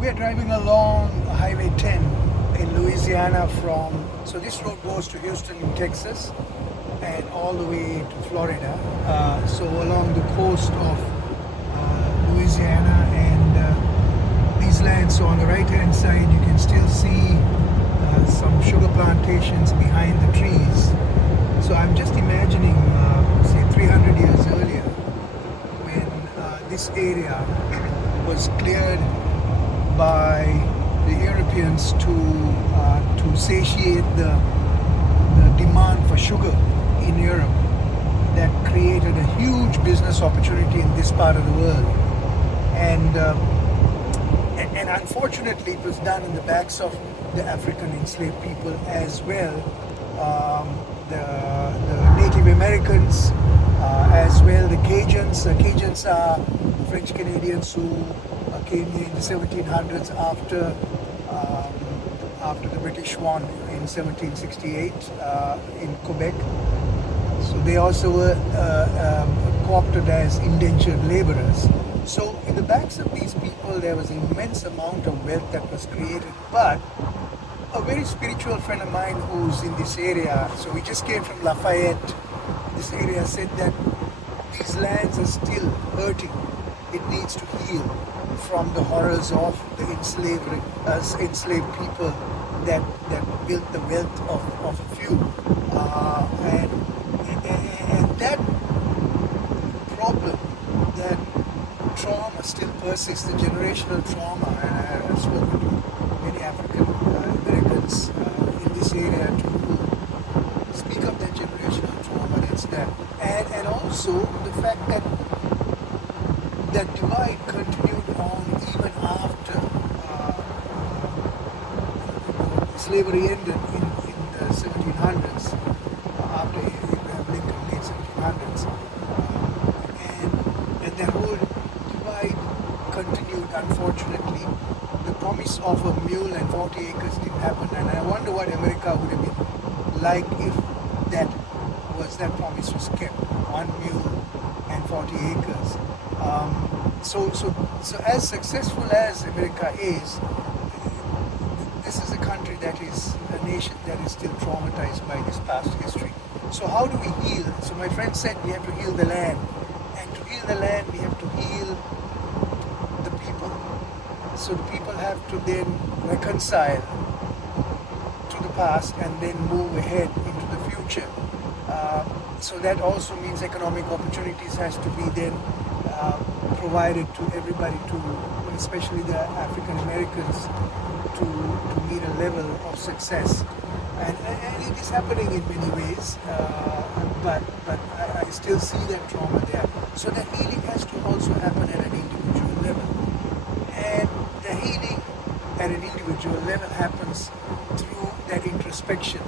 We are driving along Highway 10 in Louisiana so this road goes to Houston, Texas, and all the way to Florida. So along the coast of Louisiana and these lands. So on the right hand side you can still see some sugar plantations behind the trees. So I'm just imagining, say 300 years earlier, when this area was cleared by the Europeans to satiate the demand for sugar in Europe. That created a huge business opportunity in this part of the world, and unfortunately it was done in the backs of the African enslaved people as well, the Native Americans, as well the Cajuns. The Cajuns are French Canadians who came here in the 1700s after the British won in 1768 in Quebec. So they also were co-opted as indentured laborers. So in the backs of these people there was an immense amount of wealth that was created. But a very spiritual friend of mine who's in this area, so we just came from Lafayette, this area, said that these lands are still hurting. It needs to heal from the horrors of the enslaved people that built the wealth of a few. And that problem, that trauma still persists, the generational trauma. And I've spoken to many African Americans in this area to speak of that generational trauma that's there. And also the fact that that divide continued on even after slavery ended in the 1700s, after Abraham Lincoln, late 1700s, and the whole divide continued. Unfortunately, the promise of a mule and 40 acres didn't happen, and I wonder what America would have been like if that promise was kept, 1 mule and 40 acres. So as successful as America is, this is a country that is a nation that is still traumatized by this past history. So how do we heal? So my friend said we have to heal the land, and to heal the land we have to heal the people. So the people have to then reconcile to the past and then move ahead into the future. So that also means economic opportunities has to be then provided to everybody, especially the African Americans, to meet a level of success. And it is happening in many ways, but I still see that trauma there. So the healing has to also happen at an individual level. And the healing at an individual level happens through that introspection,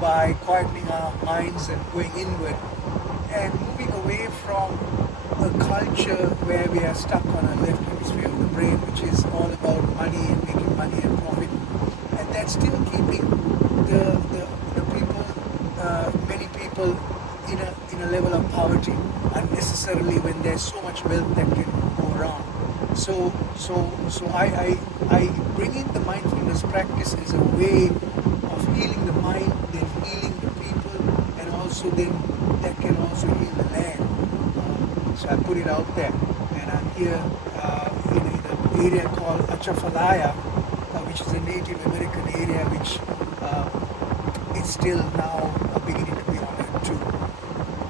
by quietening our minds and going inward and moving away from a culture where we are stuck on a left hemisphere of the brain, which is all about money and making money and profit, and that's still keeping the people, many people, in a level of poverty unnecessarily when there's so much wealth that can go around. So I bring in the mindfulness practice as a way of healing the mind, then healing the people, and also then that can also heal the land. So I put it out there, and I'm here in an area called Achafalaya, which is a Native American area, which is still now beginning to be honored too.